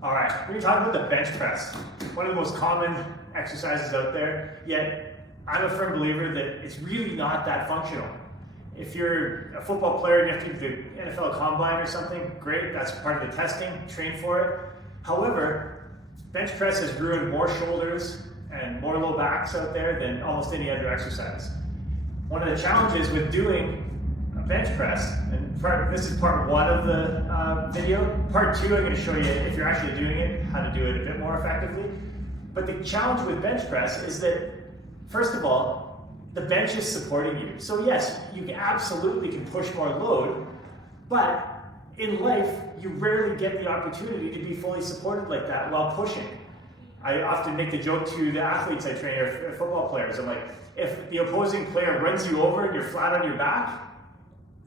All right, we're going to talk about the bench press. One of the most common exercises out there, yet I'm a firm believer that it's really not that functional. If you're a football player and you have to do the NFL Combine or something, great, that's part of the testing, train for it. However, bench press has ruined more shoulders and more low backs out there than almost any other exercise. One of the challenges with doing a bench press, and this is part one of the video. Part two, I'm going to show you, if you're actually doing it, how to do it a bit more effectively. But the challenge with bench press is that, first of all, the bench is supporting you. So yes, you absolutely can push more load, but in life, you rarely get the opportunity to be fully supported like that while pushing. I often make the joke to the athletes I train, or football players. I'm like, if the opposing player runs you over and you're flat on your back,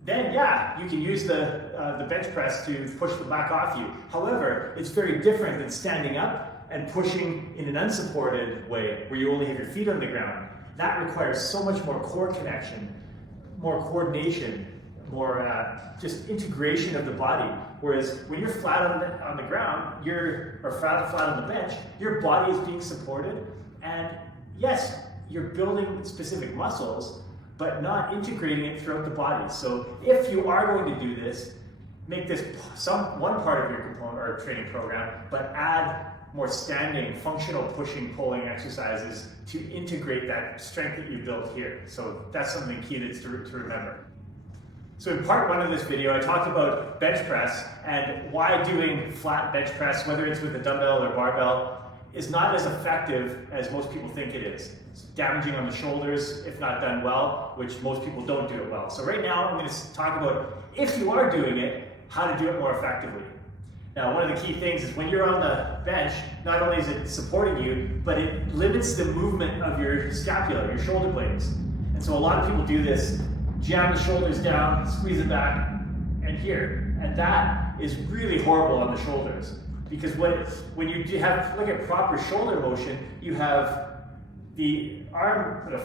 then yeah, you can use the bench press to push the back off you. However, it's very different than standing up and pushing in an unsupported way, where you only have your feet on the ground. That requires so much more core connection, more coordination, more just integration of the body. Whereas when you're flat on the ground, or flat on the bench, your body is being supported, and yes, you're building specific muscles, but not integrating it throughout the body. So if you are going to do this, make this one part of your component or training program, but add more standing, functional pushing, pulling exercises to integrate that strength that you built here. So that's something key that's to remember. So in part one of this video, I talked about bench press and why doing flat bench press, whether it's with a dumbbell or barbell, is not as effective as most people think it is. It's damaging on the shoulders if not done well, which most people don't do it well. So right now I'm going to talk about, if you are doing it, how to do it more effectively. Now, one of the key things is when you're on the bench, not only is it supporting you, but it limits the movement of your scapula, your shoulder blades. And so a lot of people do this, jam the shoulders down, squeeze it back, and here. And that is really horrible on the shoulders. Because when you look at proper shoulder motion, you have the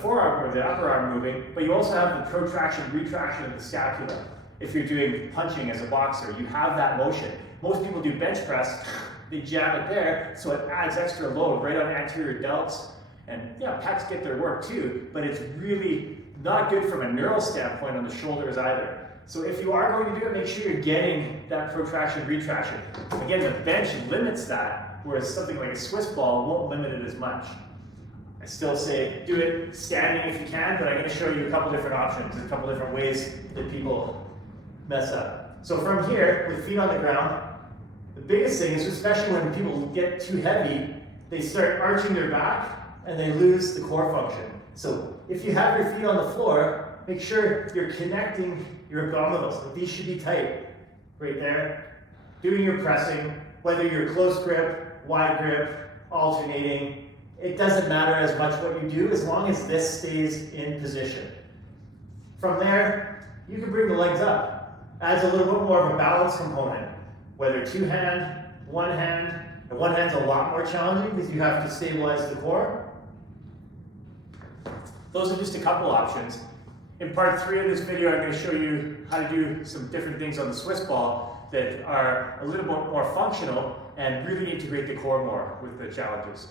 forearm or the upper arm moving, but you also have the protraction, retraction of the scapula. If you're doing punching as a boxer, you have that motion. Most people do bench press, they jam it there, so it adds extra load right on anterior delts. And yeah, pecs get their work too, but it's really not good from a neural standpoint on the shoulders either. So if you are going to do it, make sure you're getting that protraction, retraction. Again, the bench limits that, whereas something like a Swiss ball won't limit it as much. I still say do it standing if you can, but I'm going to show you a couple different options, a couple different ways that people mess up. So from here, with feet on the ground, the biggest thing is, especially when people get too heavy, they start arching their back and they lose the core function. So if you have your feet on the floor, make sure you're connecting your abdominals. These should be tight, right there. Doing your pressing, whether you're close grip, wide grip, alternating, it doesn't matter as much what you do as long as this stays in position. From there, you can bring the legs up. Adds a little bit more of a balance component, whether two-hand, one hand. The one hand's a lot more challenging because you have to stabilize the core. Those are just a couple options. In part three of this video, I'm going to show you how to do some different things on the Swiss ball that are a little bit more functional and really integrate the core more with the challenges.